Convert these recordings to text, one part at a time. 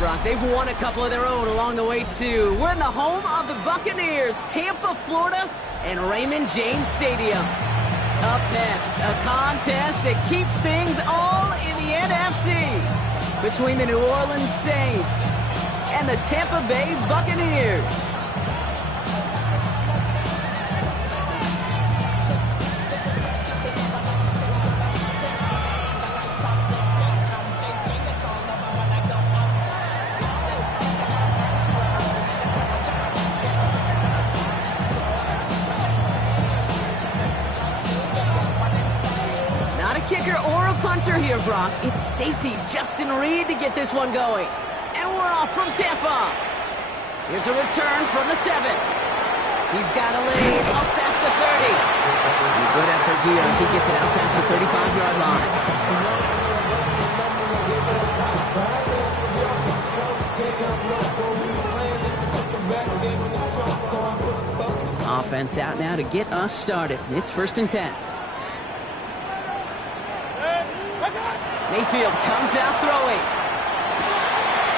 Brock. They've won a couple of their own along the way, too. We're in the home of the Buccaneers, Tampa, Florida, and Raymond James Stadium. Up next, a contest that keeps things all in the NFC between the New Orleans Saints and the Tampa Bay Buccaneers. Kicker or a puncher here, Brock. It's safety Justin Reed to get this one going. And we're off from Tampa. Here's a return from the 7. He's got a lead up past the 30. And a good effort here as he gets it out past the 35-yard line. Offense out now to get us started. It's 1st and 10. Mayfield comes out throwing.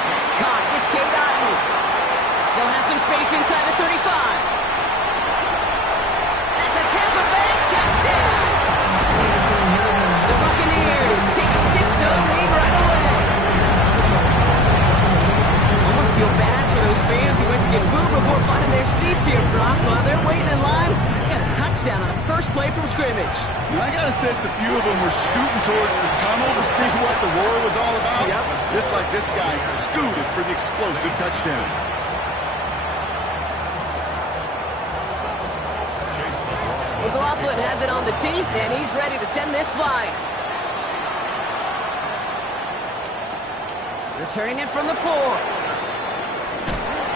That's caught. It's Cade Otton. Still has some space inside the 35. That's a Tampa Bay touchdown. The Buccaneers take a 6-0 lead right away. Almost feel bad for those fans who went to get booed before finding their seats here, Brock. While they're waiting in line, they got a touchdown on the first play from scrimmage. I got a sense a few of them were scooting towards the tunnel to see what the roar was all about. Yep. Just like this guy scooted for the explosive touchdown. McLaughlin has it on the tee, and he's ready to send this flying. Returning it from the 4.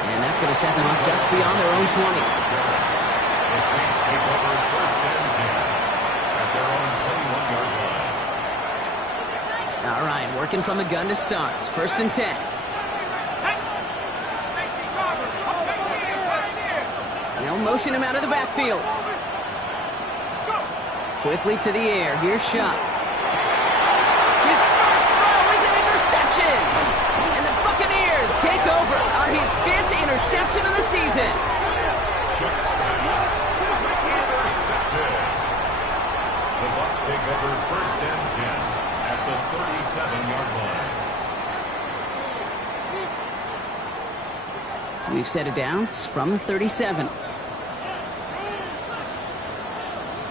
And that's going to set them up just beyond their own 20. The Saints take over 1st and 10. Their own 21-yard line. All right, working from the gun to start. 1st and 10. They'll motion him out of the backfield. Quickly to the air. Here's Shuck. His first throw is an interception. And the Buccaneers take over on his 5th interception of the season. The Bucs take over 1st and 10 at the 37-yard line. We've set it down from the 37.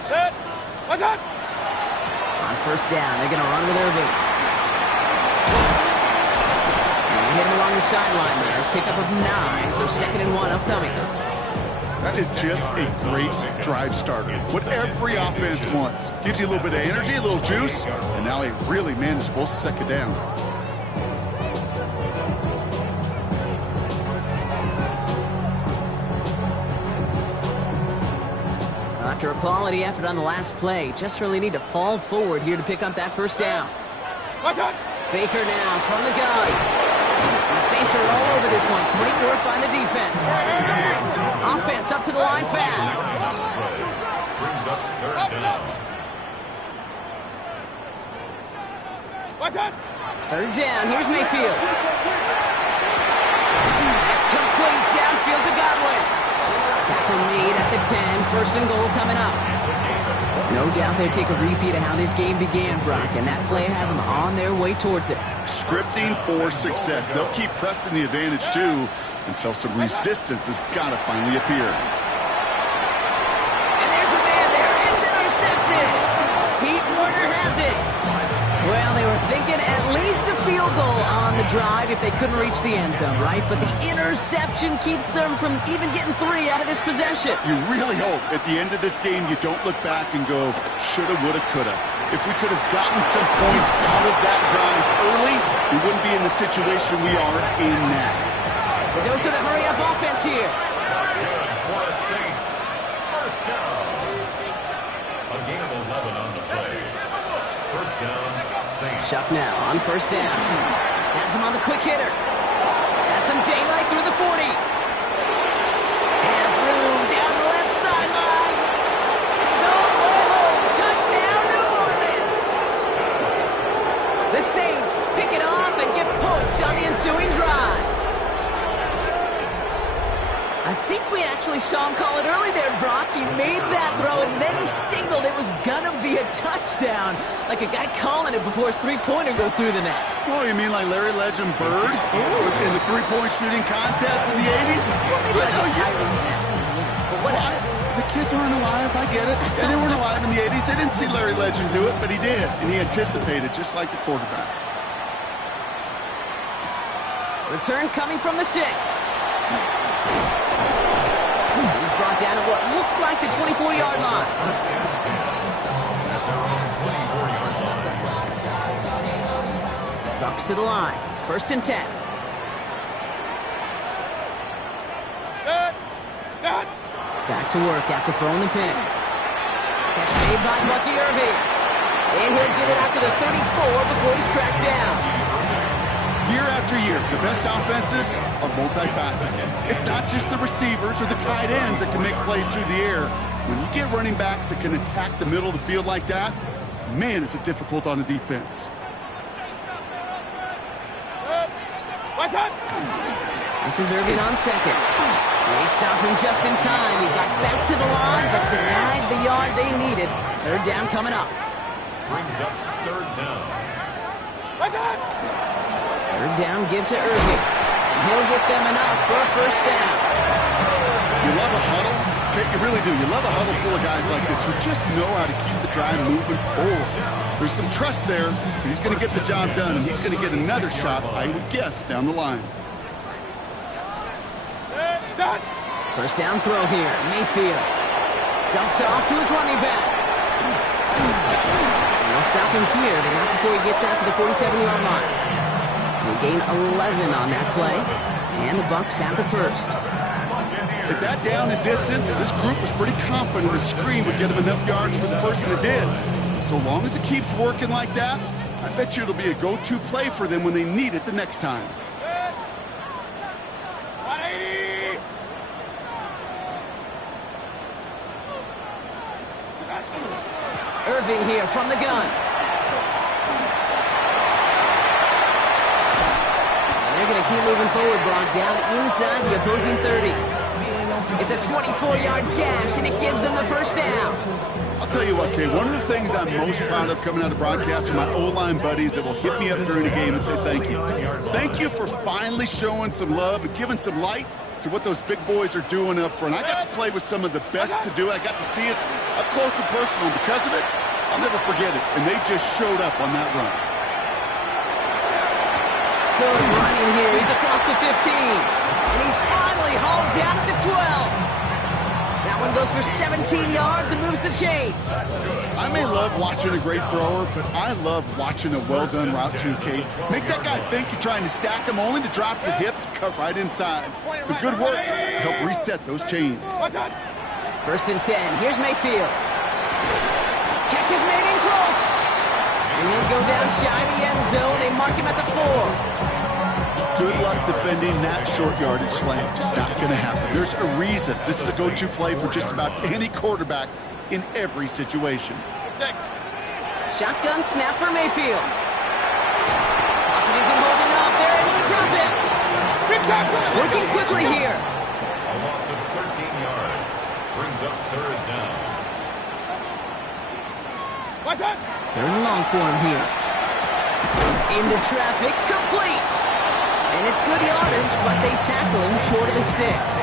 Set. What's up? On 1st down, they're going to run with Irving. And they hit him along the sideline there. Pickup of 9, so 2nd and 1 upcoming. That is just a great drive starter. What every offense wants. Gives you a little bit of energy, a little juice, and now a really manageable 2nd down. After a quality effort on the last play, just really need to fall forward here to pick up that 1st down. Baker now from the gun. And the Saints are all over this one. Great work by the defense. Offense up to the line fast. Brings up 3rd down. 3rd down. Here's Mayfield. That's complete downfield to Godwin. Tackle made at the 10. 1st and goal coming up. No doubt they take a repeat of how this game began, Brock, and that play has them on their way towards it. Scripting for success. They'll keep pressing the advantage, too, until some resistance has got to finally appear. And there's a man there. It's intercepted. Pete Warner has it. Well, they were thinking at least a field goal on the drive if they couldn't reach the end zone, right? But the interception keeps them from even getting 3 out of this possession. You really hope at the end of this game you don't look back and go, shoulda, woulda, coulda. If we could have gotten some points out of that drive early, we wouldn't be in the situation we are in now. So dose of the hurry-up offense here. That's good for the Saints. 1st down. A gain of 11 on the play. 1st down, Saints. Shuck now on 1st down. Has him on the quick hitter. Has some daylight through the 40. Has room down the left sideline. And he's all the way home. Touchdown, New Orleans. The Saints pick it off and get points on the ensuing drive. actually saw him call it early there, Brock. He made that throw, and then he signaled it was gonna be a touchdown. Like a guy calling it before his three-pointer goes through the net. Oh, you mean like Larry Legend Bird in the three-point shooting contest in the 80s? Well, maybe like a Tyrese Maxey, but whatever. The kids aren't alive, I get it. And they weren't alive in the 80s. They didn't see Larry Legend do it, but he did. And he anticipated, just like the quarterback. Return coming from the 6. He's brought down at what looks like the 24-yard line. Bucks to the line. 1st and 10. Back to work after throwing the pick. Catch made by Bucky Irving. And he'll get it out to the 34 before he's tracked down. Year after year, the best offenses are multifaceted. It's not just the receivers or the tight ends that can make plays through the air. When you get running backs that can attack the middle of the field like that, man, is it difficult on the defense. This is Irving on 2nd. They stop him just in time. He got back to the line, but denied the yard they needed. 3rd down coming up. Brings up 3rd down. 3rd down, give to Irving. And he'll get them enough for a 1st down. You love a huddle. You really do. You love a huddle full of guys like this who just know how to keep the drive moving forward. There's some trust there. He's going to get the job done, and he's going to get another shot, I would guess, down the line. 1st down throw here. Mayfield. Dumped off to his running back. They'll stop him here, but not before he gets out to the 47-yard line. They gain 11 on that play, and the Bucks have the 1st. At that down and distance, this group was pretty confident the screen would get them enough yards for the 1st, and it did. So long as it keeps working like that, I bet you it'll be a go-to play for them when they need it the next time. Irving here from the gun. And they're going to keep moving forward, Brock, down inside the opposing 30. It's a 24-yard gash, and it gives them the 1st down. I'll tell you what, Kay, one of the things I'm most proud of coming out of broadcast are my O-line buddies that will hit me up during the game and say thank you. Thank you for finally showing some love and giving some light to what those big boys are doing up front. I got to play with some of the best to do it. I got to see it up close and personal. Because of it, I'll never forget it. And they just showed up on that run. Good running here. He's across the 15. And he's finally hauled down at the 12. That one goes for 17 yards and moves the chains. I may love watching a great thrower, but I love watching a well-done route too, Kate. Make that guy think you're trying to stack him only to drop your hips, cut right inside. Some good work to help reset those chains. 1st and 10. Here's Mayfield. Catch is made in close. And he'll go down shy of the end zone. They mark him at the 4. Good luck defending that short yardage slant. Just not going to happen. There's a reason this is a go-to play for just about any quarterback in every situation. Shotgun snap for Mayfield. Pocket isn't holding up. They're able to drop it. Working quickly here. A loss of 13 yards. Brings up 3rd down. 3rd and long for him here. Into traffic, complete. And it's good yardage, but they tackle him short of the sticks.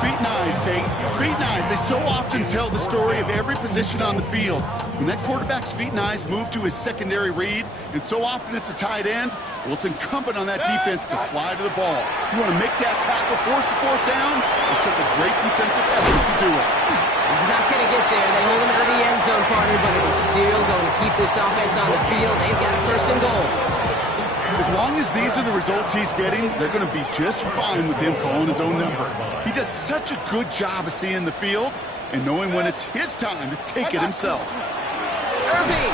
Feet and eyes, Kate. Feet and eyes. They so often tell the story of every position on the field. When that quarterback's feet and eyes move to his secondary read, and so often it's a tight end, well, it's incumbent on that defense to fly to the ball. You want to make that tackle, force the 4th down? It took a great defensive effort to do it. He's not going to get there. They hold him out of the end zone, partner, but it is still going to keep this offense on the field. They've got 1st and goal. As long as these are the results he's getting, they're going to be just fine with him calling his own number. He does such a good job of seeing the field and knowing when it's his time to take it himself. Irving.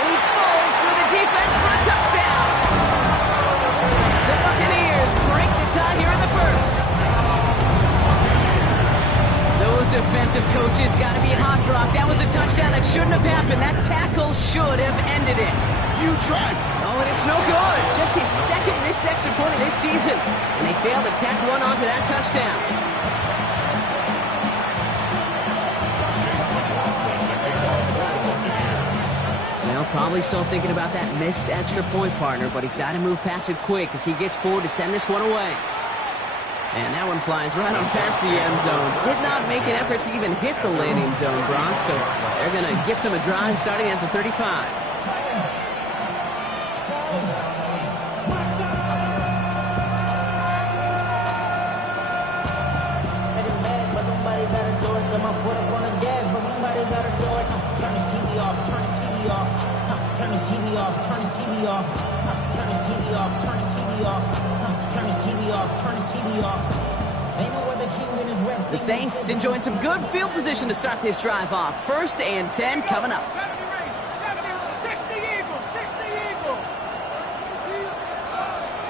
And he falls through the defense for a touchdown. The Buccaneers break the tie here in the 1st. Those defensive coaches got to be hot, Brock. That was a touchdown that shouldn't have happened. That tackle should have ended it. You tried. Oh, and it's no good. Just his 2nd missed extra point of this season, and they failed to tack one onto that touchdown. Well, probably still thinking about that missed extra point, partner, but he's got to move past it quick as he gets forward to send this one away. And that one flies right on past the end zone. Did not make an effort to even hit the landing zone, Brock, so they're going to gift him a drive starting at the 35. Turn his TV off, turn his TV off, turn his TV off, turn his TV off, turn his TV off, turn his TV off. Ain't no other king in his rep. The Saints enjoying some good field position to start this drive off. 1st and 10 coming up. 70 Rangers, 60 Eagles, 60 Eagles.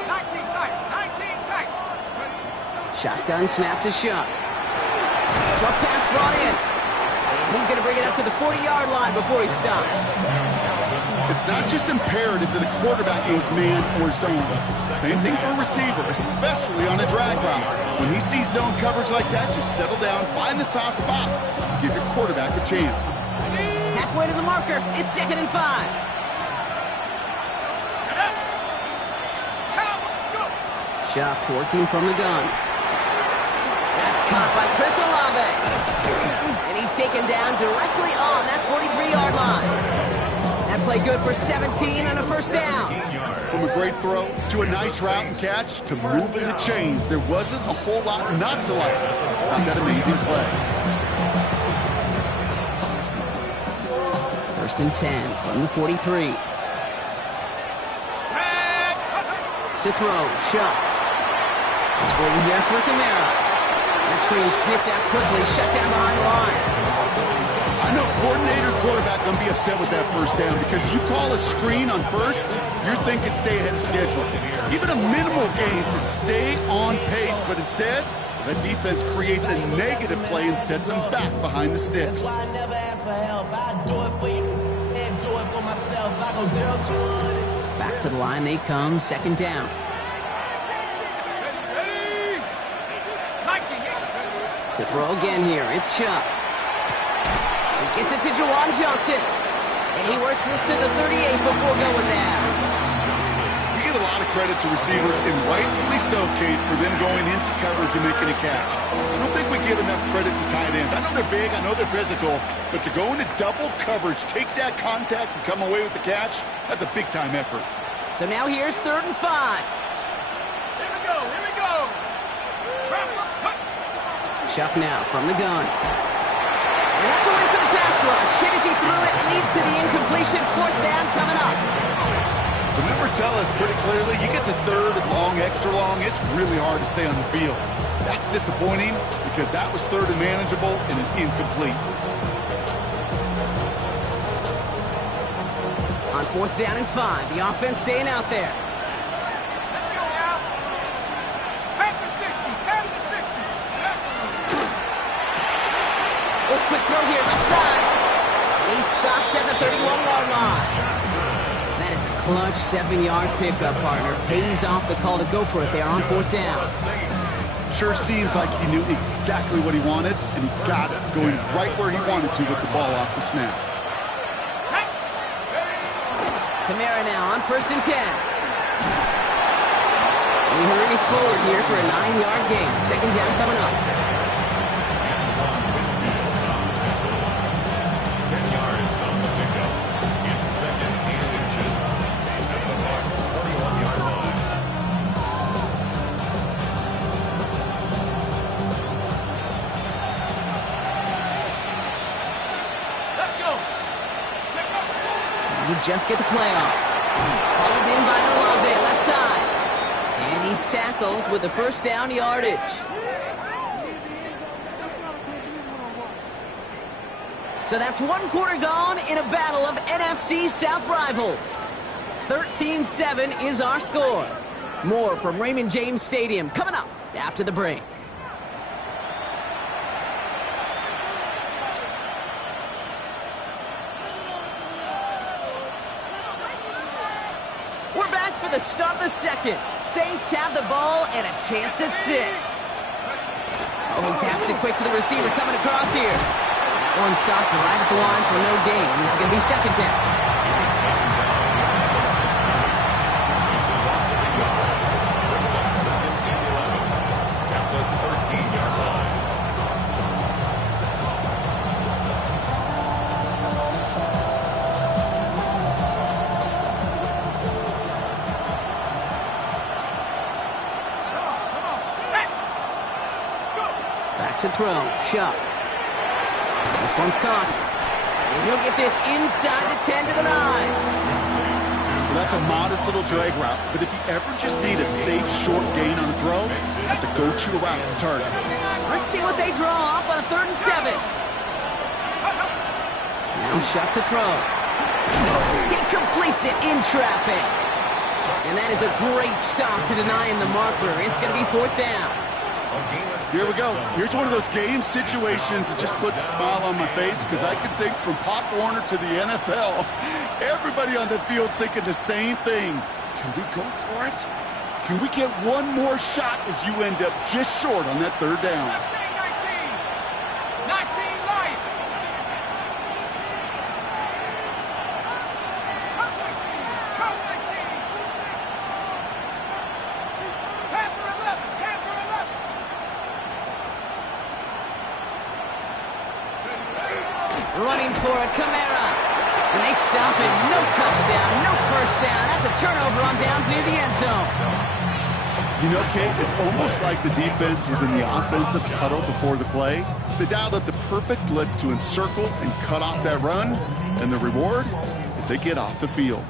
19 tight, 19 tight. Shotgun snap to Shuck. Short pass brought in. And he's going to bring it up to the 40-yard line before he stops. It's not just imperative that a quarterback goes man or zone. Same thing for a receiver, especially on a drag route. When he sees zone coverage like that, just settle down, find the soft spot, and give your quarterback a chance. Halfway to the marker, it's 2nd and 5. Shuck working from the gun. That's caught by Chris Olave. And he's taken down directly on that 43-yard line. That play good for 17 and a 1st down. From a great throw to a nice route and catch to moving the chains, there wasn't a whole lot not to like about that amazing play. 1st and 10 from the 43. To throw, Shuck. Screen here for Kamara. That screen sniffed out quickly, shut down behind the line. I know coordinator quarterback going to be upset with that 1st down because you call a screen on 1st, you're thinking stay ahead of schedule. Even a minimal gain to stay on pace, but instead, the defense creates a negative play and sets them back behind the sticks. I never ask for help. I do it for you and do it for myself. I go 0 to 100. Back to the line they come, 2nd down. To throw again here, it's Shuck. He gets it to Juwan Johnson. And he works this to the 38 before going down. You give a lot of credit to receivers, and rightfully so, Kate, for them going into coverage and making a catch. I don't think we give enough credit to tight ends. I know they're big, I know they're physical, but to go into double coverage, take that contact, and come away with the catch, that's a big-time effort. So now here's 3rd and 5. Here we go, here we go. Shuck now from the gun. And that's a win for the pass rush. Hit as he threw it, leads to the incompletion. 4th down coming up. The numbers tell us pretty clearly, you get to 3rd and long, extra long, it's really hard to stay on the field. That's disappointing because that was 3rd and manageable and an incomplete. On 4th down and 5, the offense staying out there. Let's go now. Back to 60, back to 60. Oh, quick throw here, left side. And he's stopped at the 31-yard line. That is a clutch 7-yard pickup, partner. Pays off the call to go for it there on 4th down. Sure seems like he knew exactly what he wanted, and he got it, going right where he wanted to with the ball off the snap. Kamara now on 1st and 10. He hurries forward here for a 9-yard gain. 2nd down coming up. 10 yards on the pickup. It's 2nd and inches at the Bucs' 41-yard line. Let's go. You just get the play off. Pulled in by Olave, left side. And he's tackled with the 1st down yardage. So that's 1 quarter gone in a battle of NFC South rivals. 13-7 is our score. More from Raymond James Stadium coming up after the break. We're back for the the start of the second. Saints have the ball and a chance at 6. Oh, he taps it quick to the receiver coming across here. One stopped right at the line for no gain. This is going to be second down. To throw, Shuck. This one's caught. And he'll get this inside the 10 to the 9. Well, that's a modest little drag route, but if you ever just need a safe, short gain on a throw, that's a go-to route to target. Let's see what they draw up on a 3rd and 7. Now Shuck to throw. He completes it in traffic. And that is a great stop to deny him the marker. It's going to be 4th down. Here we go. Here's one of those game situations that just puts a smile on my face because I can think from Pop Warner to the NFL, everybody on the field thinking the same thing. Can we go for it? Can we get one more shot as you end up just short on that 3rd down? 19 life. Come 19. Panther 11. Panther 11. Running for it, Kamara. And they stop it. No touchdown, no first down. That's a turnover on downs near the end zone. You know, Kate, it's almost like the defense was in the offensive huddle before the play. They dialed up the perfect blitz to encircle and cut off that run. And the reward is they get off the field.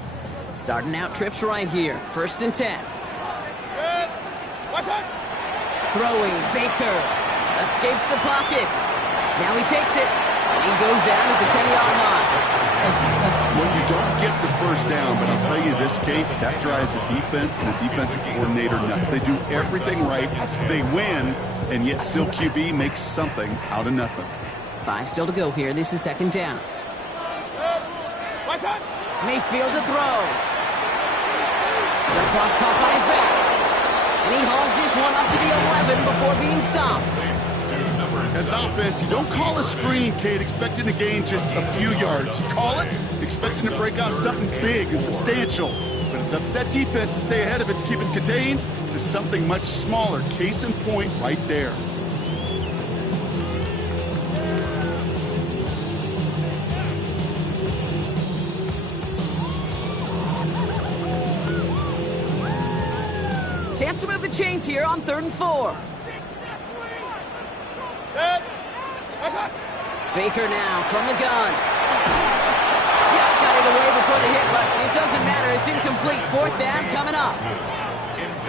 Starting out trips right here. 1st and 10. Throwing, Baker. Escapes the pocket. Now he takes it. He goes out at the 10-yard line. Well, you don't get the first down, but I'll tell you this, Kate, that drives the defense and the defensive coordinator nuts. They do everything right. They win, and yet still QB makes something out of nothing. 5 still to go here. This is 2nd down. Mayfield to throw. The clock caught by his back. And he hauls this one up to the 11 before being stopped. As an offense, you don't call a screen, Kate, expecting to gain just a few yards. You call it expecting to break out something big and substantial. But it's up to that defense to stay ahead of it, to keep it contained to something much smaller. Case in point right there. Chance to move the chains here on 3rd and 4. Baker now from the gun. Just got it away before the hit, but it doesn't matter. It's incomplete. 4th down coming up.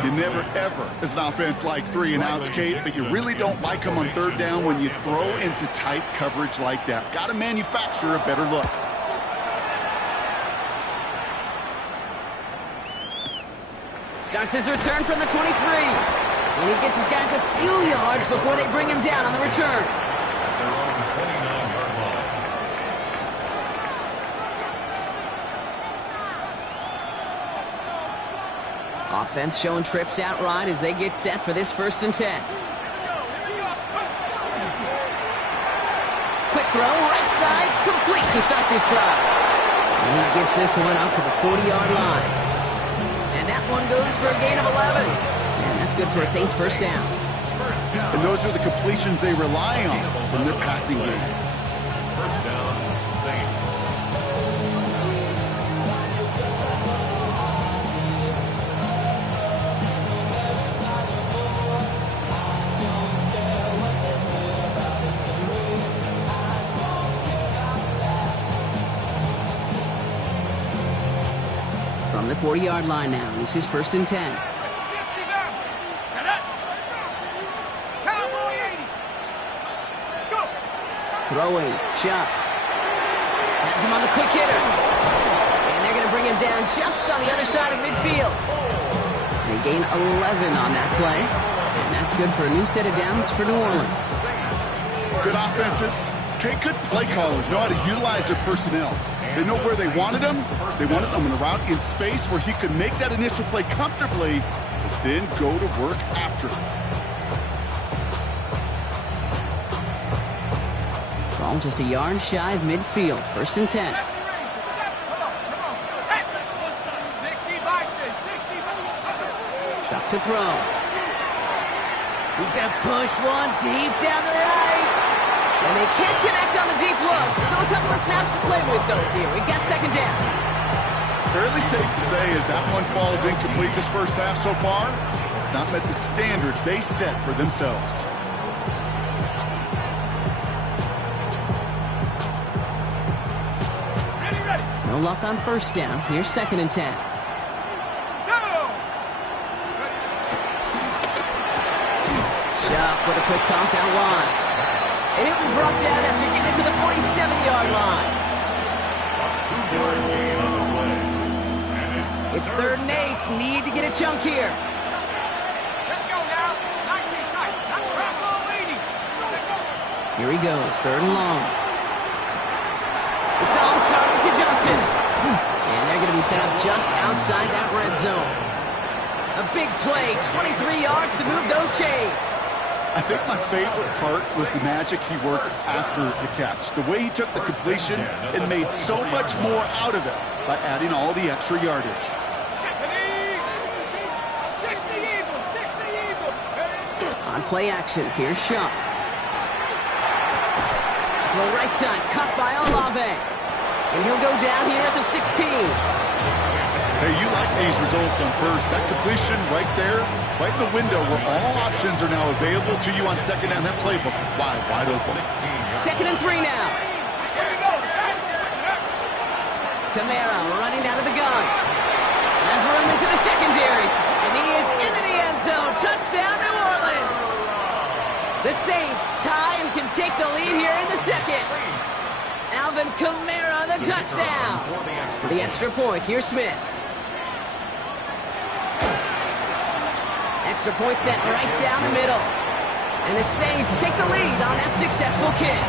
You never, ever, as an offense, like 3 and outs, Kate, but you really don't like them on 3rd down when you throw into tight coverage like that. Got to manufacture a better look. Starts his return from the 23. And he gets his guys a few yards before they bring him down on the return. Offense showing trips out right as they get set for this 1st and 10. Quick throw, right side, complete to start this drive. And he gets this one up to the 40-yard line. And that one goes for a gain of 11. And that's good for a Saints 1st down. And those are the completions they rely on from their passing game. 1st down, Saints. From the 40-yard line now, this is 1st and 10. Throwing, Shuck. Has him on the quick hitter. And they're going to bring him down just on the other side of midfield. They gain 11 on that play. And that's good for a new set of downs for New Orleans. Good offenses. Okay, good play callers know how to utilize their personnel. They know where they wanted him. They wanted him in a route in space where he could make that initial play comfortably, but then go to work after. Ball just a yard shy of midfield. 1st and 10. Shot to throw. He's going to push one deep down the right. And they can't connect on the deep look. Still a couple of snaps to play with, though, here. We've got 2nd down. Fairly safe to say as that one falls incomplete this first half so far, it's not met the standard they set for themselves. No luck on 1st down. Here's 2nd and 10. Shuck with a quick toss out wide. And he'll be brought down after getting it to the 47-yard line. A 2-yard gain on the play. And It's 3rd and 8. Need to get a chunk here. Let's go now. 19 tight. Crack on 80. Here he goes. 3rd and long. It's on target to Johnson. And they're going to be set up just outside that red zone. A big play. 23 yards to move those chains. I think my favorite part was the magic he worked after the catch. The way he took the completion and made so much more out of it by adding all the extra yardage. 60 Eagles. 60 Eagles. On play action, here's Shuck. To the right side, cut by Olave. And he'll go down here at the 16. Hey, you like these results on 1st. That completion right there, right in the window where all options are now available to you on 2nd down. That playbook wide open. 2nd and 3 now. Kamara running out of the gun. Has room into the secondary. And he is into the end zone. Touchdown, New Orleans. The Saints tie and can take the lead here in the 2nd. Alvin Kamara, the touchdown. For the extra point, here's Smith. Extra point set right down the middle. And the Saints take the lead on that successful kick.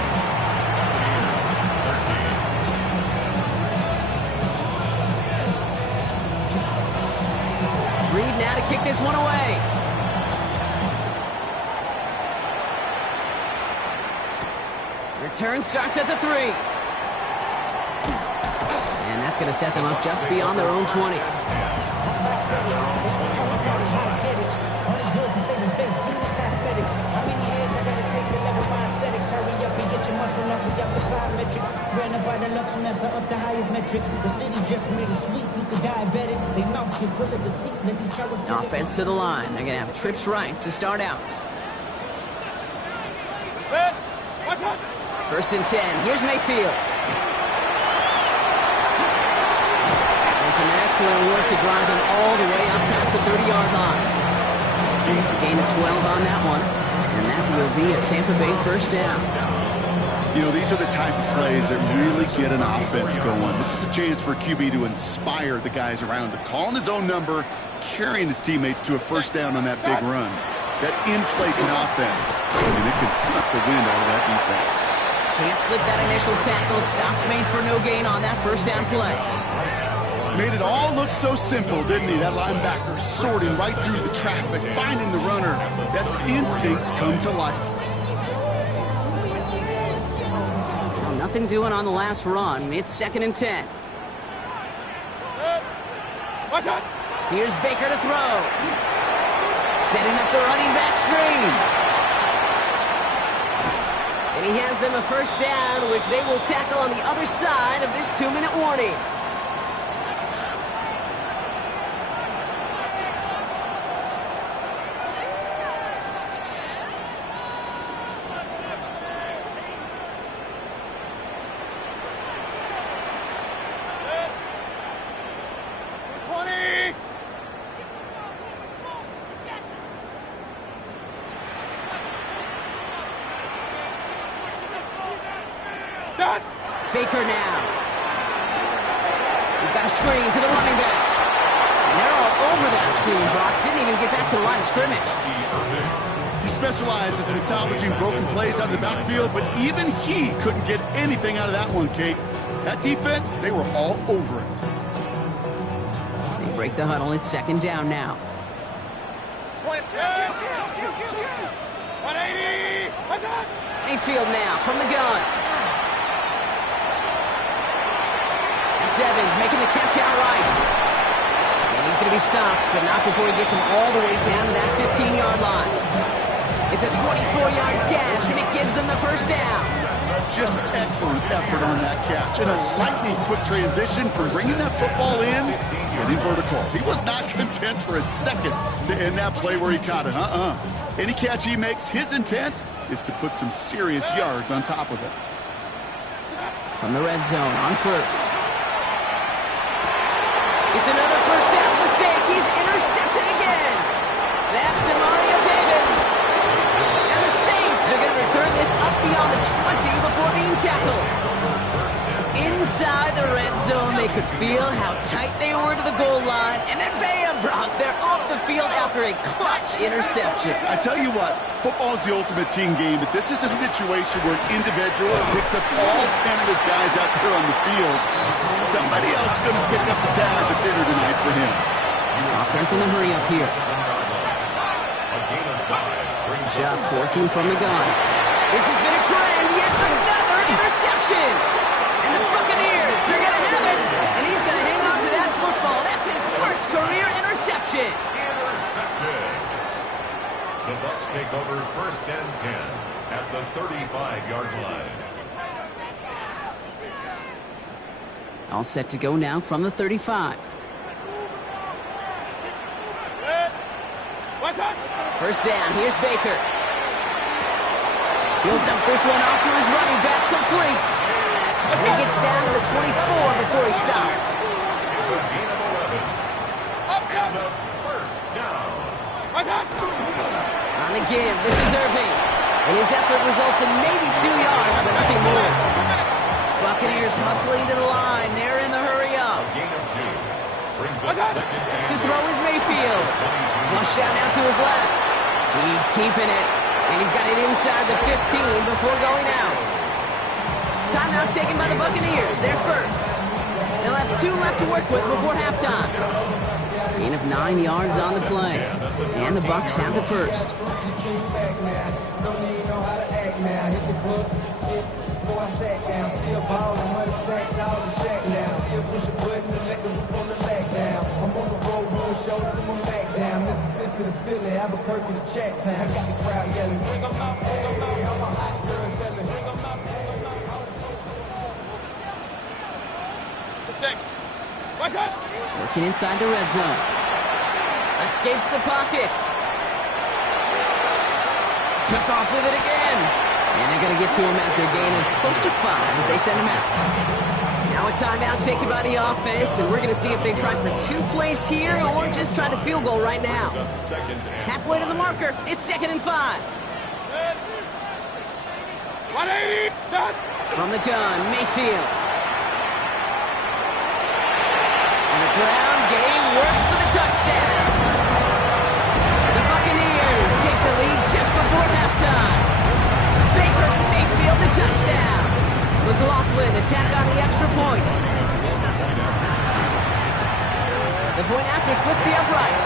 Reed now to kick this one away. Return starts at the 3. And that's going to set them up just beyond their own 20. Up the highest metric. The city just made a sweep. You could diabetic. They mouth you full of deceit. Let these cowards take Offense to the line. They're going to have trips right to start out. 1st and 10. Here's Mayfield. And some excellent work to drive them all the way up past the 30-yard line. And it's a gain of 12 on that one. And that will be a Tampa Bay 1st down. You know, these are the type of plays that really get an offense going. This is a chance for a QB to inspire the guys around him. Calling his own number, carrying his teammates to a 1st down on that big run. That inflates an offense, and it can suck the wind out of that defense. Can't slip that initial tackle. Stops made for no gain on that 1st down play. Made it all look so simple, didn't he? That linebacker sorting right through the traffic, finding the runner. That's instincts come to life. Nothing doing on the last run. It's 2nd and 10. Here's Baker to throw. Setting up the running back screen. And he has them a 1st down, which they will tackle on the other side of this 2-minute warning. Baker now. We've got a screen to the running back. And they're all over that screen, Brock. Didn't even get back to the line of scrimmage. He specializes in salvaging broken plays out of the backfield, but even he couldn't get anything out of that one, Kate. That defense, they were all over it. They break the huddle. It's second down now. 180. What's that? Mayfield now from the gun. That's Evans making the catch outright. And he's going to be stopped, but not before he gets him all the way down to that 15-yard line. It's a 24-yard gash, and it gives them the first down. Just excellent effort on that catch. And a lightning quick transition from bringing that football in to getting vertical. He was not content for a second to end that play where he caught it. Any catch he makes, his intent is to put some serious yards on top of it. From the red zone on first. It's another first half mistake. He's intercepted again. That's DeMario Davis. And the Saints are going to return this up beyond the 20 before being tackled. Inside the red zone, they could feel how tight they were to the goal line. And then bam, Brock, they're off the field after a clutch interception. I tell you what, football's the ultimate team game, but this is a situation where an individual picks up all 10 of his guys out there on the field. Somebody else is going to pick up the tab at dinner tonight for him. Offense in the hurry up here. Job working from the gun. This has been a trend. Yet another interception. And the Buccaneers are going to have it. And he's going to hang on to that football. That's his first career interception. Intercepted. The Bucs take over first and 10 at the 35-yard line. All set to go now from the 35. First down, here's Baker. He'll dump this one off to his running back, complete. And he gets down to the 24 before he stopped. It's a gain of 11. And a first down. On the give, this is Irving. And his effort results in maybe 2 yards, but nothing more. Buccaneers hustling to the line. They're in the hurry up. A gain of 2. Brings up second and To throw is Mayfield. Flush out now to his left. He's keeping it. And he's got it inside the 15 before going out. Timeout taken by the Buccaneers. They're first. They'll have 2 left to work with before halftime. Gain of 9 yards on the play. And the Bucs have the first. Working inside the red zone. Escapes the pocket. Took off with it again. And they're going to get to him after a gain of close to 5 as they send him out. Now a timeout taken by the offense, and we're going to see if they try for 2 plays here or just try the field goal right now. Halfway to the marker. It's second and 5. 180. From the gun, Mayfield. On the ground, game works for the touchdown. The Buccaneers take the lead just before halftime. Baker Mayfield the touchdown. McLaughlin attack on the extra point. The point after splits the upright.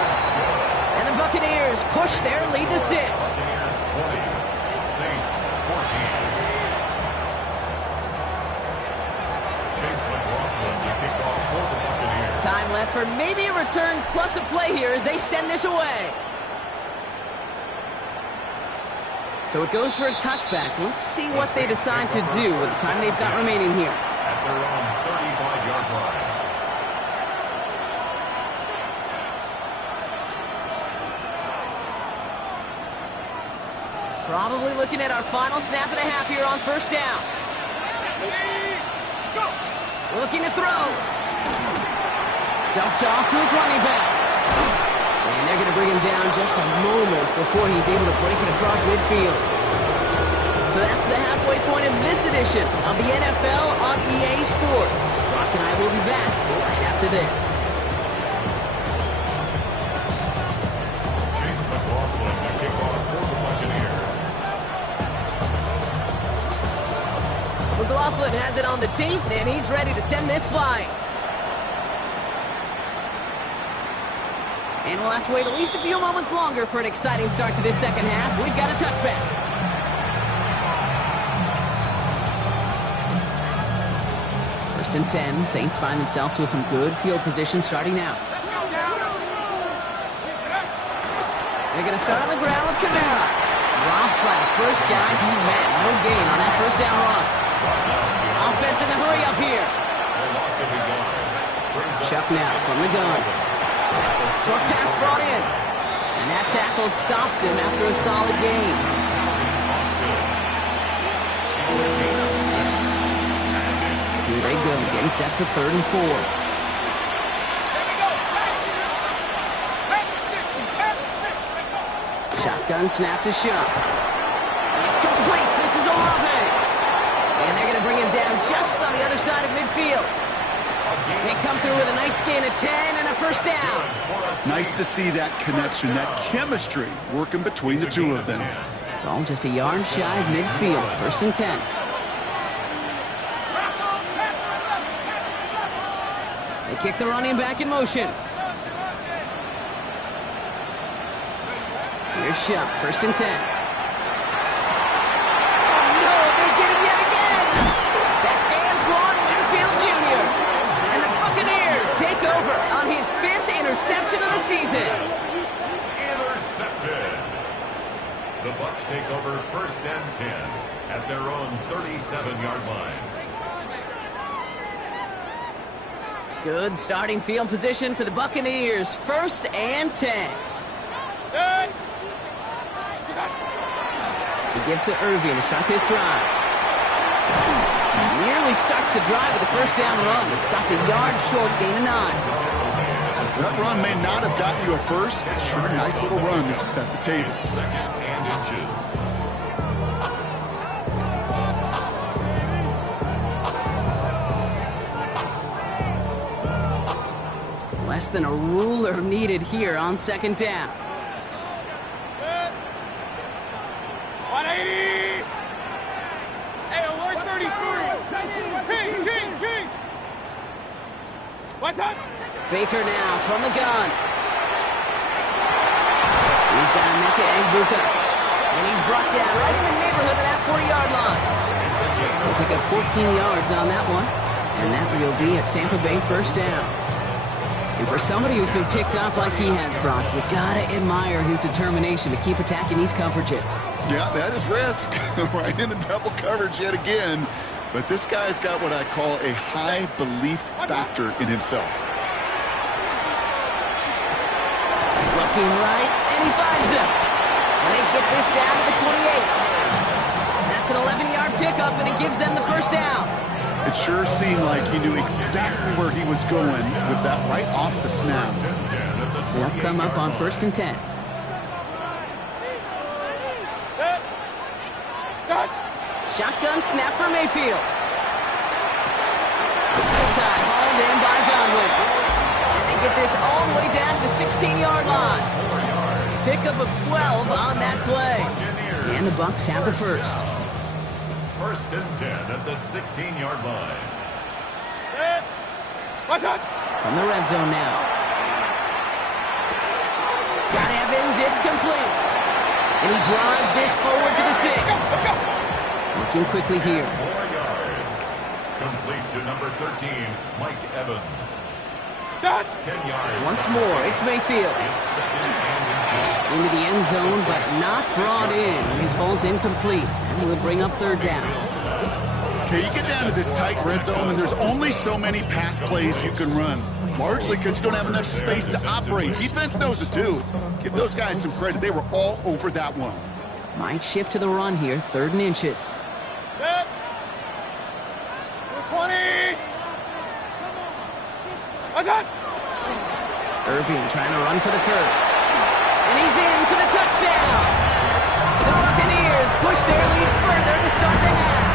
And the Buccaneers push their lead to 6. Buccaneers 20, Saints 14. Chase McLaughlin to kick off for the Buccaneers. Time left for maybe a return plus a play here as they send this away. So it goes for a touchback. Let's see what they decide to do with the time they've got remaining here. At their own 35-yard line. Probably looking at our final snap of the half here on first down. Looking to throw. Dumped off to his running back. And they're going to bring him down just a moment before he's able to break it across midfield. So that's the halfway point of this edition of the NFL on EA Sports. Brock and I will be back right after this. Chase McLaughlin to kick off for the Buccaneers. McLaughlin and has it on the tape, and he's ready to send this flying. And we'll have to wait at least a few moments longer for an exciting start to this second half. We've got a touchback. First and 10. Saints find themselves with some good field position starting out. They're going to start on the ground with Kamara. Dropped by the first guy he met. No gain on that first down run. Offense in the hurry up here. Chuck now from the gun. Short pass brought in. And that tackle stops him after a solid gain. Here they go, getting set for 3rd and 4. Shotgun snap to Shuck. It's complete. This is Olave. And they're going to bring him down just on the other side of midfield. They come through with a nice gain of 10 and a first down. Nice to see that connection, that chemistry working between the two of them. Ball just a yard shy of midfield. 1st and 10. They kick the running back in motion. Here's Shuck, 1st and 10. Oh no, they get him yet again! That's Antoine Winfield Jr. And the Buccaneers take over on his 5th interception of the season. Intercepted. The Bucs take over 1st and 10 at their own 37-yard line. Good starting field position for the Buccaneers. 1st and 10. They give to Irving to start this drive. Nearly starts the drive with a first down run. Stopped a yard short, gain of 9. That run may not have gotten you a first. Sure, nice little run to set the table. 2nd and inches. Less than a ruler needed here on 2nd down. 180! Hey, 133! King! What's up? Baker now from the gun. He's got Emeka Egbuka. And he's brought down right in the neighborhood of that 40-yard line. He'll pick up 14 yards on that one. And that will be a Tampa Bay first down. And for somebody who's been picked off like he has, Brock, you gotta admire his determination to keep attacking these coverages. Yeah, that is risk. Right into double coverage yet again. But this guy's got what I call a high belief factor in himself. Looking right, and he finds him. And they get this down to the 28. That's an 11-yard pickup, and it gives them the first down. It sure seemed like he knew exactly where he was going with that right off the snap. They'll come up on 1st and 10. Shotgun snap for Mayfield. Inside, hauled in by Godwin. And they get this all the way down to the 16-yard line. Pickup of 12 on that play. And the Bucs have the first. 1st and 10 at the 16-yard line. From the red zone now. Got Evans, it's complete. And he drives this forward to the 6. Working quickly here. 4 yards. Complete to number 13, Mike Evans. 10 yards. Once more, it's Mayfield. It's 2nd and inches. Into the end zone, but not brought in. He falls incomplete, and will bring up 3rd down. Okay, you get down to this tight red zone, and there's only so many pass plays you can run, largely because you don't have enough space to operate. Defense knows it, too. Give those guys some credit. They were all over that one. Might shift to the run here, 3rd and inches. 20! What's up? Irving trying to run for the first. And he's in for the touchdown. The Buccaneers push their lead further to start the half.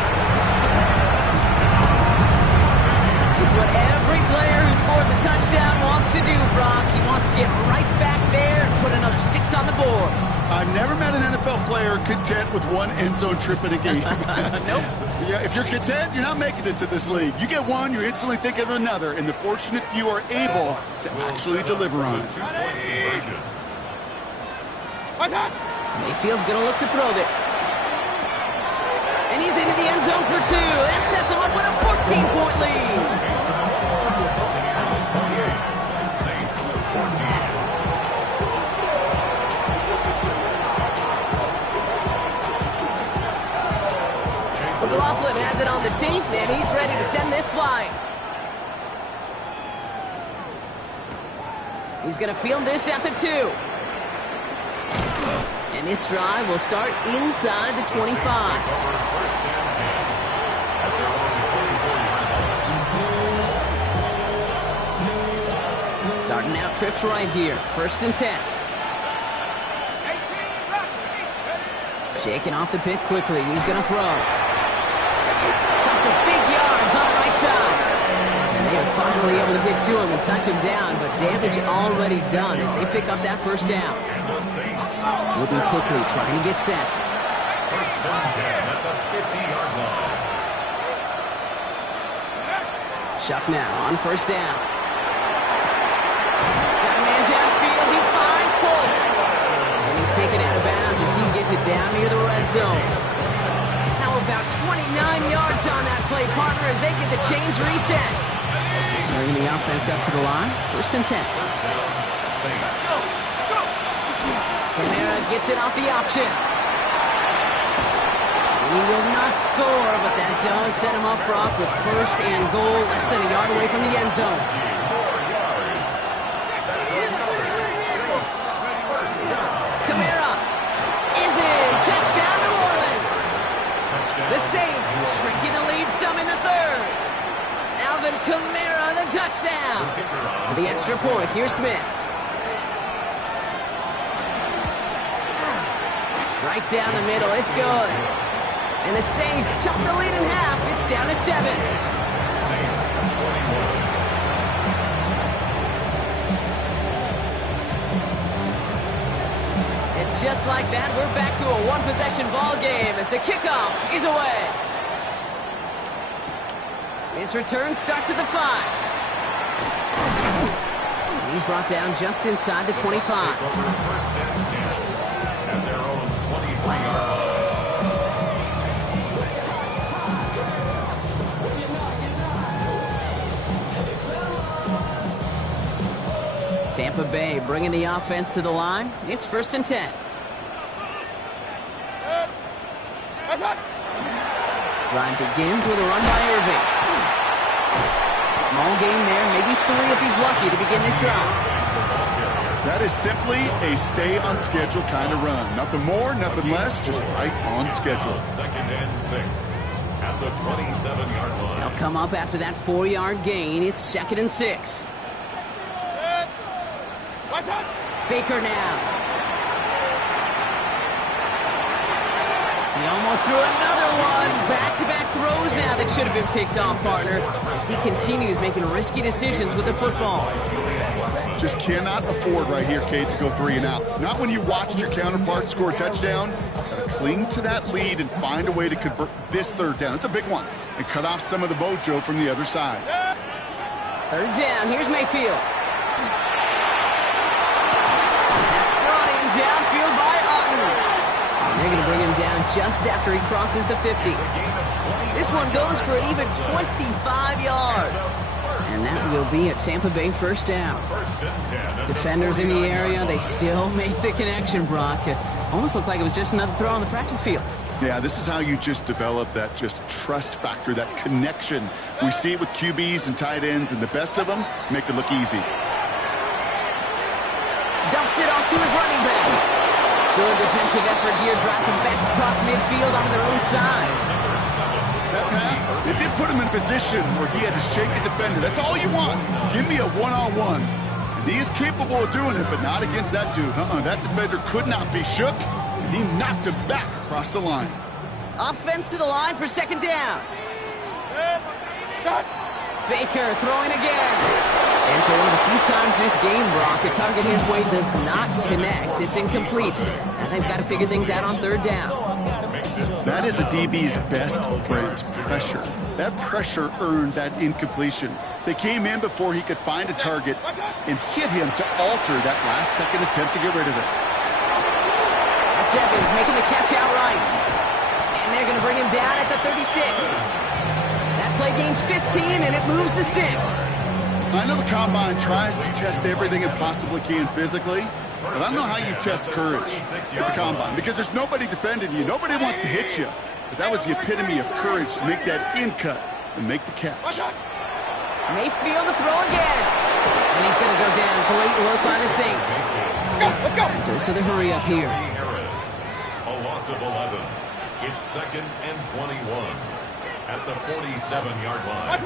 It's what every player who scores a touchdown wants to do, Brock. He wants to get right back there and put another 6 on the board. I I've never met an NFL player content with one end zone trip in a game. Nope. Yeah, if you're content, you're not making it to this league. You get one, you're instantly thinking of another, and the fortunate few are able to actually deliver on it. Mayfield's going to look to throw this. And he's into the end zone for 2. That sets him up with a 14-point lead. McLaughlin has it on the team, and he's ready to send this flying. He's going to field this at the 2. And this drive will start inside the 25. Starting out trips right here. 1st and 10. Shaking off the pick quickly. He's going to throw. Big yards on the right side. And they are finally able to get to him and touch him down, but damage already done as they pick up that 1st down. Moving quickly, trying to get set. 1st and 10 at the 50-yard line. Shuck now on 1st down. Got a man downfield. He finds Cole. And he's taken out of bounds as he gets it down near the red zone. About 29 yards on that play, partner, as they get the chains reset. Bringing the offense up to the line. 1st and 10. Kamara gets it off the option. He will not score, but that does set him up, Brock, with 1st and goal, less than a yard away from the end zone. Kamara is in. Touchdown, New Orleans. The Saints shrinking the lead some in the 3rd. Alvin Kamara, the touchdown. The extra point. Here's Smith. Right down the middle. It's good. And the Saints chop the lead in half. It's down to 7. Saints 41. Just like that, we're back to a one-possession ball game as the kickoff is away. His return starts at the 5. And he's brought down just inside the 25. 1st and 10 at their own 23-yard line. Tampa Bay bringing the offense to the line. It's 1st and 10. Drive begins with a run by Irving. Small gain there, maybe 3 if he's lucky to begin this drive. That is simply a stay-on-schedule kind of run. Nothing more, nothing less, just right on schedule. 2nd and 6 at the 27-yard line. They'll come up after that 4-yard gain. It's 2nd and 6. Baker now. He almost threw another one. Back-to-back throws now that should have been picked off, partner, as he continues making risky decisions with the football. Just cannot afford right here, Kate, to go 3 and out. Not when you watched your counterpart score a touchdown. Got to cling to that lead and find a way to convert this 3rd down. It's a big one. And cut off some of the mojo from the other side. 3rd down. Here's Mayfield. That's brought in downfield by Otten. And they're going to bring him down just after he crosses the 50. This one goes for an even 25 yards. And that will be a Tampa Bay 1st down. Defenders in the area, they still make the connection, Brock. It almost looked like it was just another throw on the practice field. Yeah, this is how you just develop that just trust factor, that connection. We see it with QBs and tight ends, and the best of them make it look easy. Dumps it off to his running back. Good defensive effort here, drives him back across midfield on their own side. That pass, it did put him in a position where he had to shake a defender. That's all you want. Give me a one-on-one. And he is capable of doing it, but not against that dude. That defender could not be shook, and he knocked him back across the line. Offense to the line for 2nd down. Baker throwing again. And for one of the few times this game, Brock, a target his way does not connect. It's incomplete. Now they've got to figure things out on third down. That is a DB's best friend, pressure. That pressure earned that incompletion. They came in before he could find a target and hit him to alter that last-second attempt to get rid of it. That's Evans making the catch outright. And they're going to bring him down at the 36. That play gains 15, and it moves the sticks. I know the Combine tries to test everything it possibly can physically, but I don't know how you test courage at the Combine because there's nobody defending you. Nobody wants to hit you. But that was the epitome of courage to make that in cut and make the catch. Mayfield to throw again. And he's going to go down. Great work by the Saints. Let's go. Dose of the hurry up here. A loss of 11. It's 2nd and 21 at the 47-yard line.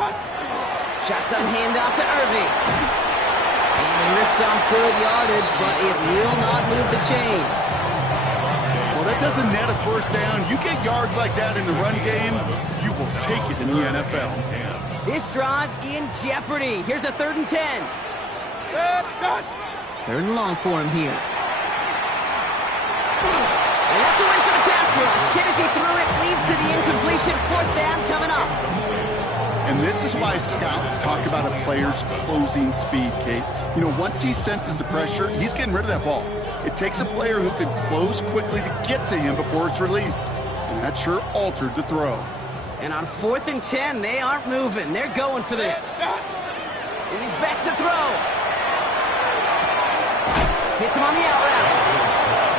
Shotgun handoff to Irving. And he rips off good yardage, but it will not move the chains. Well, that doesn't net a first down. You get yards like that in the run game, you will take it in the NFL. This drive in jeopardy. Here's a 3rd and 10. 3rd and long for him here. And that's a win for the pass rush. Hit as he threw it, leads to the incompletion. 4th down coming up. And this is why scouts talk about a player's closing speed, Kate. You know, once he senses the pressure, he's getting rid of that ball. It takes a player who can close quickly to get to him before it's released. And that sure altered the throw. And on 4th and 10, they aren't moving. They're going for this. And he's back to throw. Hits him on the out route.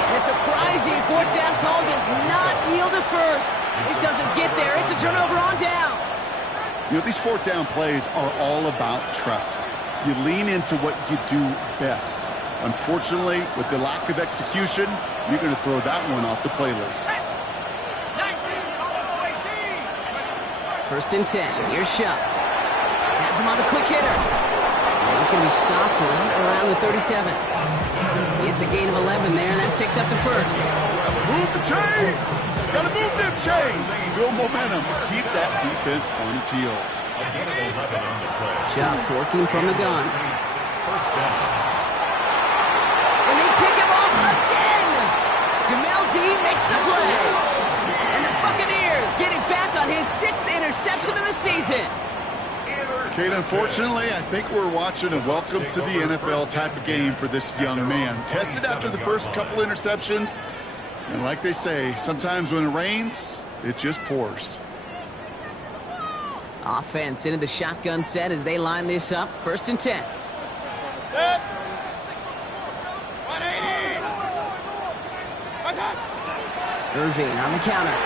And a surprising 4th down call does not yield a first. This doesn't get there. It's a turnover on downs. You know, these 4th down plays are all about trust. You lean into what you do best. Unfortunately, with the lack of execution, you're going to throw that one off the playlist. 1st and 10. Here's Shuck. Has him on the quick hitter. And he's going to be stopped right around the 37. It's a gain of 11 there, and that picks up the first. Move the chains! Gotta move them chains! Build momentum. Keep that defense on its heels. A gain of 11 on the play. Shuck working from the gun. First down. And they pick him off again! Jamel D makes the play. And the Buccaneers getting back on his 6th interception of the season. Kate, unfortunately, I think we're watching a welcome to the NFL type of game for this young man. Tested after the first couple interceptions, and like they say, sometimes when it rains, it just pours. Offense into the shotgun set as they line this up. 1st and 10. 180. Irving on the counter.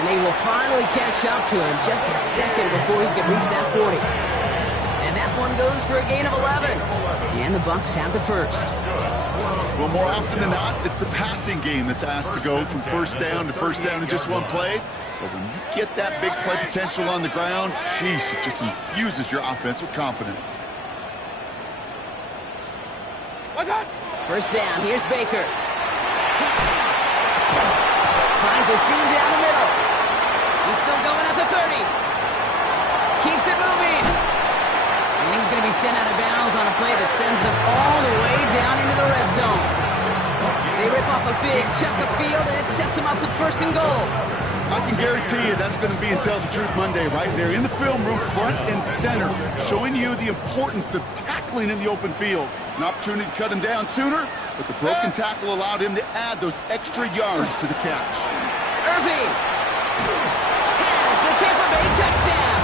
And they will finally catch up to him just a second before he can reach that 40. And that one goes for a gain of 11. And the Bucs have the first. Well, more often than not, it's the passing game that's asked to go from first down to first down in just one play. But when you get that big play potential on the ground, geez, it just infuses your offense with confidence. 1st down, here's Baker. Finds a seam down the middle. He's still going at the 30. Keeps it moving. And he's going to be sent out of bounds on a play that sends them all the way down into the red zone. They rip off a big chunk of field, and it sets them up with 1st and goal. I can guarantee you that's going to be in Tell the Truth Monday right there in the film room, front and center, showing you the importance of tackling in the open field. An opportunity to cut him down sooner, but the broken tackle allowed him to add those extra yards to the catch. Irving has the Tampa Bay touchdown.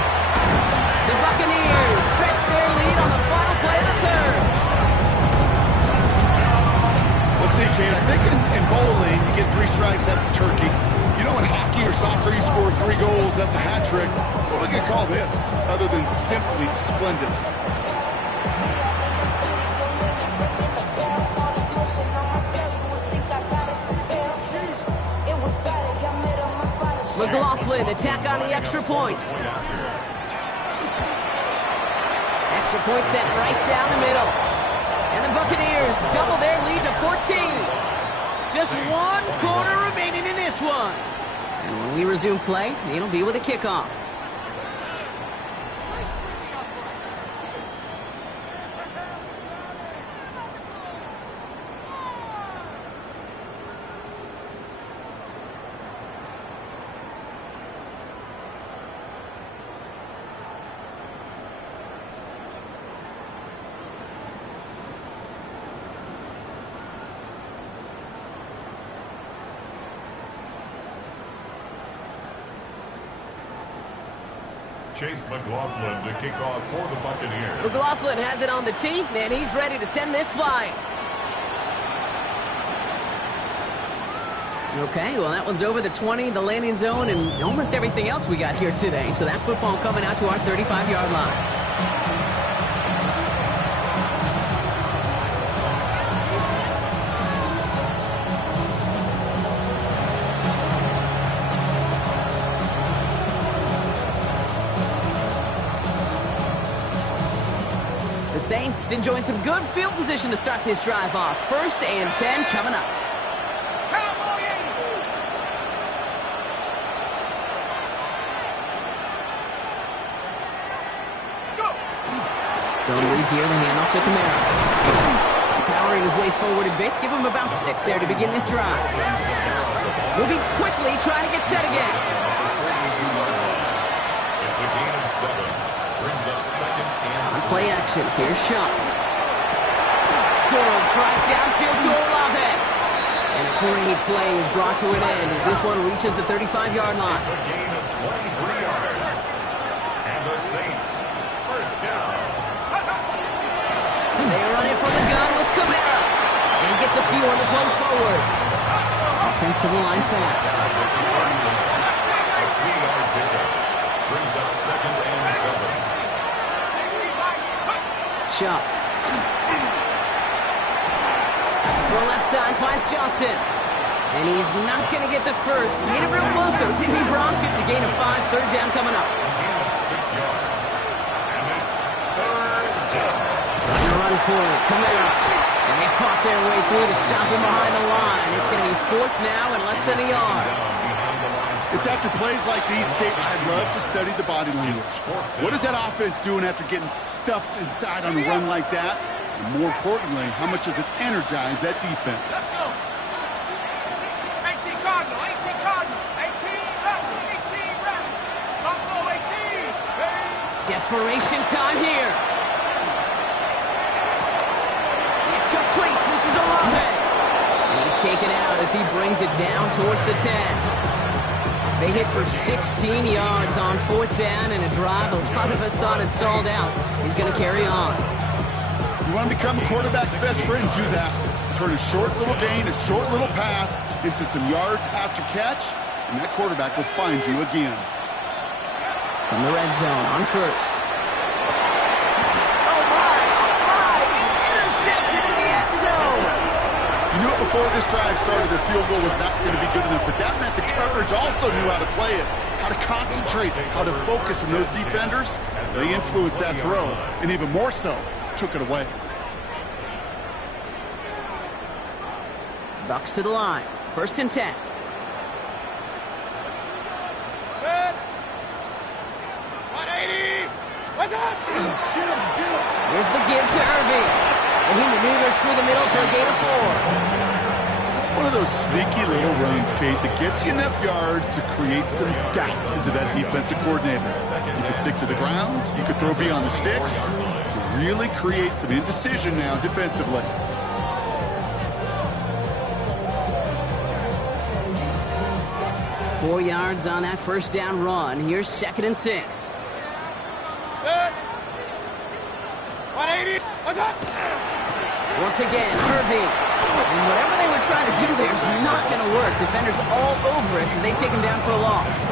The Buccaneers stretch their lead on the final play of the 3rd. Well, see, Kate, I think in bowling, you get 3 strikes, that's a turkey. You know, in hockey or soccer, you score 3 goals, that's a hat trick. What do you call this, other than simply splendid? McLaughlin attack on the extra point. Extra point set right down the middle. And the Buccaneers double their lead to 14. Just 1 quarter remaining in this one. And when we resume play, it'll be with a kickoff. Chase McLaughlin to kick off for the Buccaneers. McLaughlin has it on the tee, and he's ready to send this flying. Okay, well, that one's over the 20, the landing zone, and almost everything else we got here today. So that football coming out to our 35-yard line. The Saints enjoying some good field position to start this drive off. 1st and 10 coming up. Zone read here, the handoff to Kamara. Powering his way forward a bit. Give him about 6 there to begin this drive. Moving quickly, trying to get set again. It's a gain of 7. Brings up 2nd and on play action, here's Shaw. Girls right downfield to Olave. And a great play is brought to an end as this one reaches the 35-yard line. it's a gain of 23 yards. And the Saints, 1st down. They run it from the gun with Kamara. And he gets a few on the punch forward. Offensive line fast. A 3-yard pickup. Brings up 2nd and 7. Shaw. Throw left side, finds Johnson. And he's not going to get the first. He made it real close, though. Didn't he, Brock? It's a gain of 5, 3rd down coming up. A gain of 6 yards. And it's 3rd down. Trying to run for it. Kamara. And they fought their way through to stop him behind the line. It's going to be 4th now and less than a yard. It's after plays like these, Kate, I love to study the body language. What is that offense doing after getting stuffed inside on a run like that? And more importantly, how much does it energize that defense? 18 Cardinal, 18 Cardinal, 18 left, 18 right. Buffalo 18. Desperation time here. It's complete. This is Olave. He's taken out as he brings it down towards the 10. They hit for 16 yards on 4th down in a drive a lot of us thought had stalled out. He's going to carry on. You want to become a quarterback's best friend, do that. Turn a short little gain, a short little pass into some yards after catch, and that quarterback will find you again. From the red zone on 1st. Oh my, it's intercepted in the end zone. You knew it before this drive started, the field goal was not going to be good enough, but that meant the coverage also knew how to play it, how to concentrate, how to focus, and those defenders, they influenced that throw, and even more so, took it away. Bucks to the line. 1st and 10. Good. 180. What's up? Here's the give to Irving. And he maneuvers through the middle for a gain of 4. It's one of those sneaky little runs, Kate, that gets you enough yards to create some doubt into that defensive coordinator. You can stick to the ground, you could throw beyond the sticks, really create some indecision now defensively. Four yards on that 1st down run. Here's 2nd and 6. Good. 180. What's up? Once again, Irving. And whatever they were trying to do there is not going to work. Defenders all over it, so they take him down for a loss.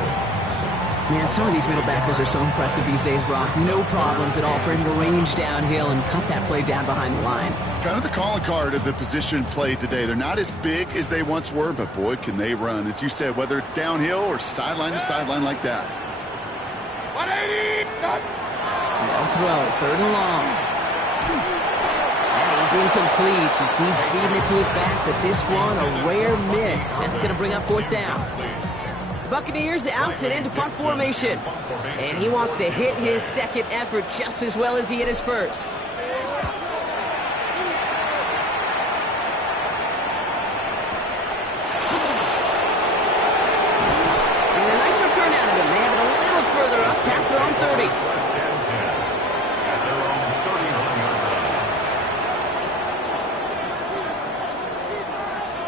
Man, some of these middle backers are so impressive these days, Brock. No problems at all for him to range downhill and cut that play down behind the line. Kind of the calling card of the position played today. They're not as big as they once were, but boy, can they run. As you said, whether it's downhill or sideline to sideline like that. 180. Done. Well throw, 3rd and long. That is incomplete. He keeps feeding it to his back, but this one, a rare miss. That's going to bring up 4th down. The Buccaneers out and into punt formation. And he wants to hit his 2nd effort just as well as he hit his 1st. And a nice return out of him. They have it a little further up past their own 30. 1st and 10 at their own 31-yard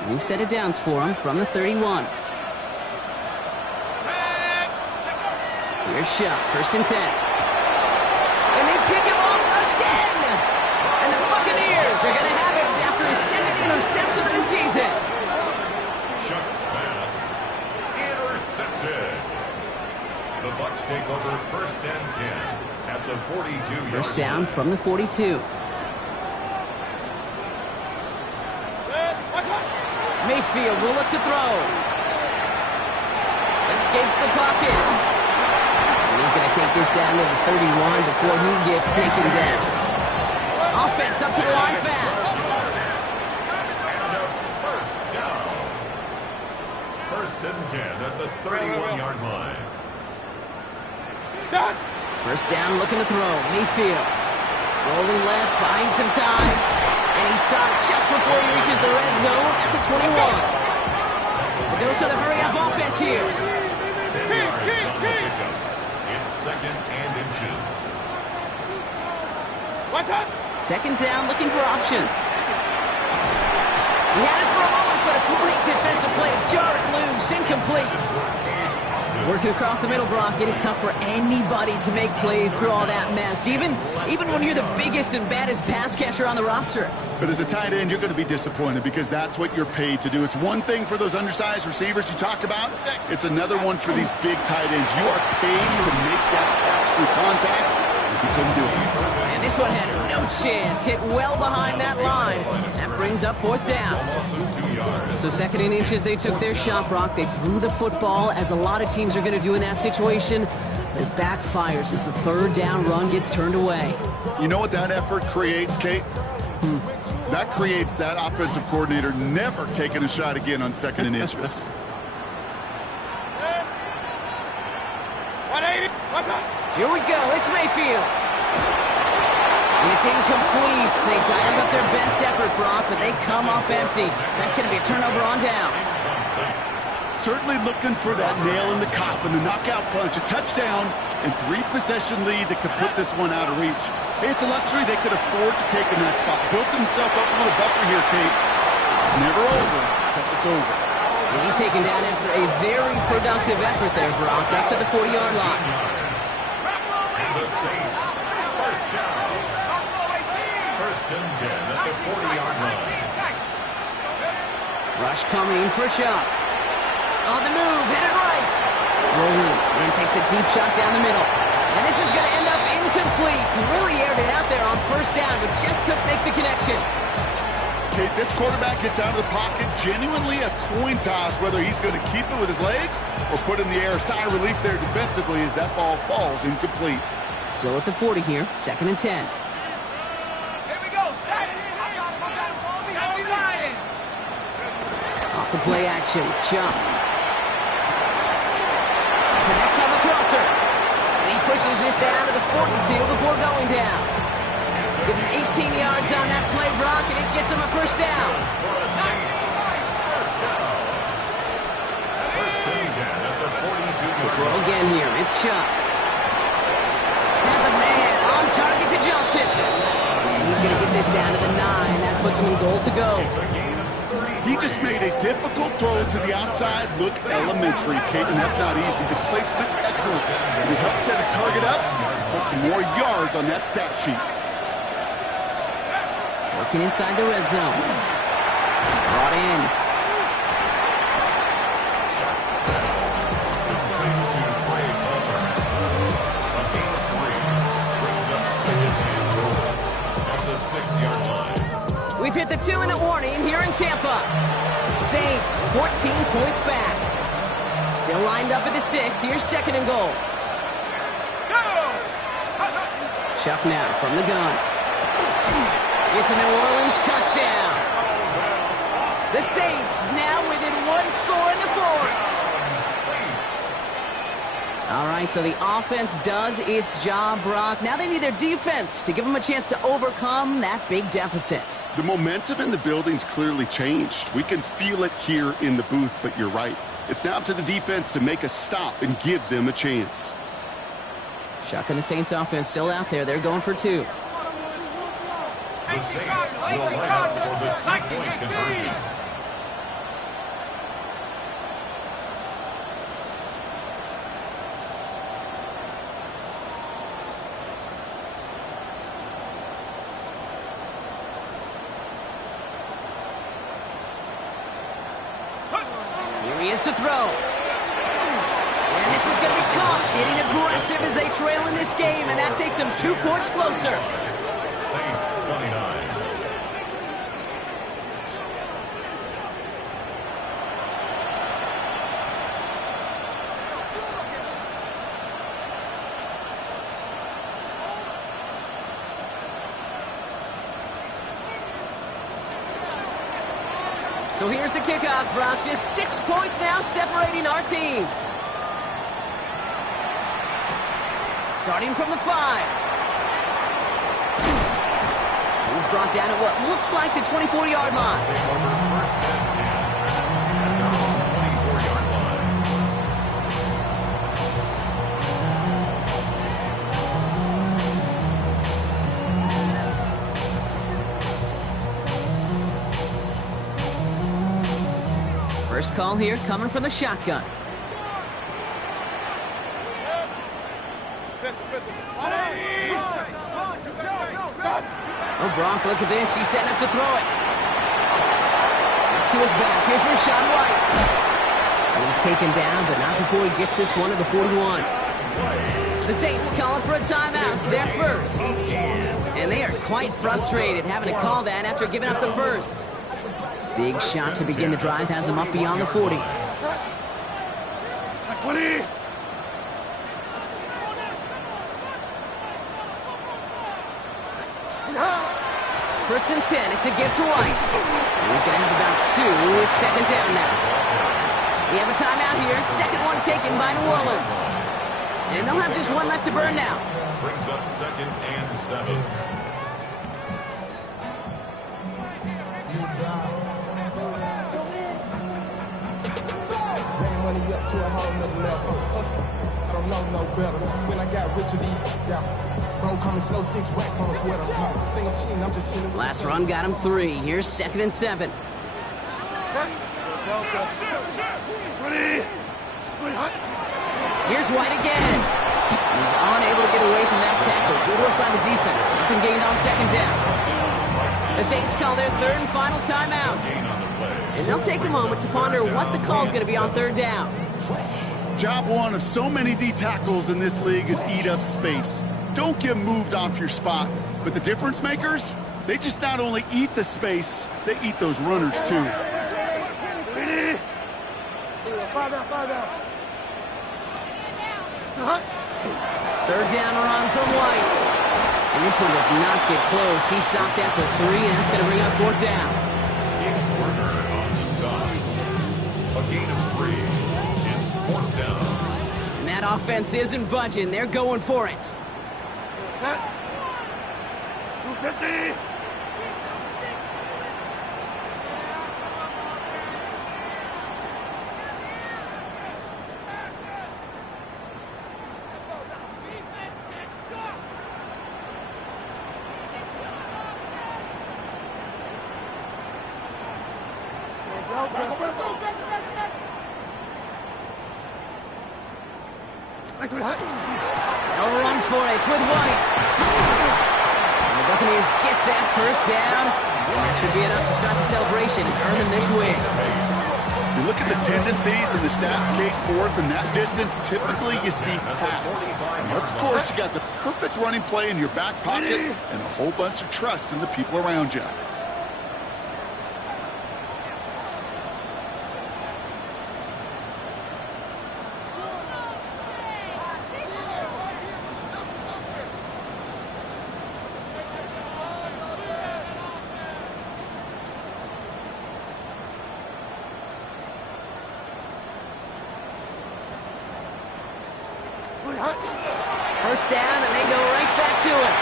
line. New set of downs for him from the 31. Here's Shuck, 1st and 10. And they pick him off again! And the Buccaneers are going to have it after his 2nd interception of the season. Shuck's pass intercepted. The Bucs take over 1st and 10 at the 42-yard line. 1st down from the 42. Mayfield will look to throw. Escapes the pocket. And he's going to take this down to the 31 before he gets taken down. Offense up to the line fast. And a 1st down. 1st and 10 at the 31-yard line. 1st down, looking to throw. Mayfield rolling left, buying some time. And he stopped just before he reaches the red zone at the 21. The dose of the hurry-up offense here. 10 yards on the pickup. It's 2nd and inches. 2nd down, looking for options. He had it for a moment, but a great defensive play to jar it loose. Incomplete. Working across the middle, Brock, it is tough for anybody to make plays through all that mess, even when you're the biggest and baddest pass catcher on the roster. But as a tight end, you're going to be disappointed because that's what you're paid to do. It's one thing for those undersized receivers you talk about. It's another one for these big tight ends. You are paid to make that catch through contact. You couldn't do it. And this one had no chance. Hit well behind that line. That brings up 4th down. So 2nd and inches, they took their shot, Brock. They threw the football, as a lot of teams are going to do in that situation. It backfires as the 3rd down run gets turned away. You know what that effort creates, Kate? That creates that offensive coordinator never taking a shot again on 2nd and inches. Here we go. It's Mayfield. And it's incomplete. They dialed up their best effort, Brock, but they come up empty. That's going to be a turnover on downs. Certainly looking for that nail in the coffin, the knockout punch, a touchdown, and 3-possession lead that could put this one out of reach. Hey, it's a luxury they could afford to take in that spot. Built himself up a little buffer here, Kate. It's never over until it's over. And he's taken down after a very productive effort there, Brock, up to the 40-yard line. And the Saints, 1st down. 1st and 10 at the 40-yard line. Rush coming for Shuck. On the move, headed right. Rolling, and takes a deep shot down the middle. And this is going to end up incomplete. He really aired it out there on 1st down, but just couldn't make the connection. Kate, this quarterback gets out of the pocket, genuinely a coin toss whether he's going to keep it with his legs or put in the air. Sigh of relief there defensively as that ball falls incomplete. Still at the 40 here, 2nd and 10. Here we go, set. Off the play action, Chuck. Connects on the crosser. And he pushes this down to the 42 before going down. Give him 18 yards on that play, Brock, and it gets him a 1st down. For the Saints, 1st down. 1st and 10 at the 42-yard Throw line. again here, it's Chuck. Has a man on target to Johnson. And he's going to get this down to the 9. That puts him in goal to go. It's a gain of 3. He just made a difficult throw to the outside. Look elementary, Kate, and that's not easy. The placement, excellent. And he helped set his target up to put some more yards on that stat sheet. Working inside the red zone. Brought in. A gain of 3 brings up 2nd and goal at the 6-yard line. We've hit the 2-minute warning here in Tampa. Saints 14 points back. Still lined up at the 6. Here's 2nd and goal. Chuck now from the gun. It's a New Orleans touchdown. The Saints now within 1 score in the 4th. All right, so the offense does its job, Brock. Now they need their defense to give them a chance to overcome that big deficit. The momentum in the building's clearly changed. We can feel it here in the booth, but you're right. It's now up to the defense to make a stop and give them a chance. Chuck and the Saints offense still out there. They're going for 2. The Saints will line up for the 2-point conversion. is to throw. And this is going to be caught. Getting aggressive as they trail in this game, and that takes them 2 points closer. Saints 29. So here's the kickoff, Brock. Just 6 points now separating our teams. Starting from the 5. He's brought down at what looks like the 24-yard line. Take over first and 10 at their own 24-yard line. First call here coming from the shotgun. Oh, Brock, look at this. He's setting up to throw it. Back to his back. Here's Rashawn White. He's taken down, but not before he gets this one to the 41. The Saints calling for a timeout. They're first. And they are quite frustrated having to call that after giving up the first. Big shot to begin the drive has him up beyond the 40. 20. First and 10. It's a give to White. And he's going to have about 2. It's second down now. We have a timeout here. Second one taken by New Orleans. And they'll have just one left to burn now. Brings up second and 7. Money up to a whole nother level. I don't know no better. When I got richer, bro, coming slow, 6 racks on a sweater. Think I'm cheating, I'm just chilling. Last run got him 3. Here's second and 7. Here's White again. He's unable to get away from that tackle. Good work by the defense. Nothing gained on second down. The Saints call their third and final timeout. And they'll take a moment to ponder what the call is going to be on third down. Job one of so many D tackles in this league is eat up space. Don't get moved off your spot. But the difference makers, they just not only eat the space, they eat those runners too. Third down run from White. And this one does not get close. He stopped after 3, and that's going to bring up fourth down. Warner on the stop. A gain of 3. It's fourth down. And that offense isn't budging. They're going for it. 250. They'll run for it with White. And the Buccaneers get that first down. And that should be enough to start the celebration and earn them this win. You look at the tendencies and the stats skate forth, and that distance, typically you see pass. Unless, of course, you got the perfect running play in your back pocket and a whole bunch of trust in the people around you. First down, and they go right back to it.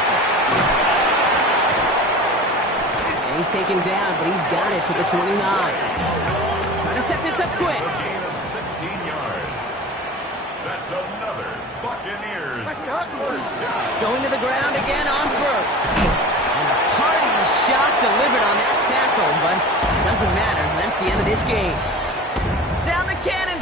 And he's taken down, but he's got it to the 29. Trying to set this up quick. A gain of 16 yards. That's another Buccaneers first down. Going to the ground again on first. And a party shot delivered on that tackle, but it doesn't matter. That's the end of this game. Sound the cannon.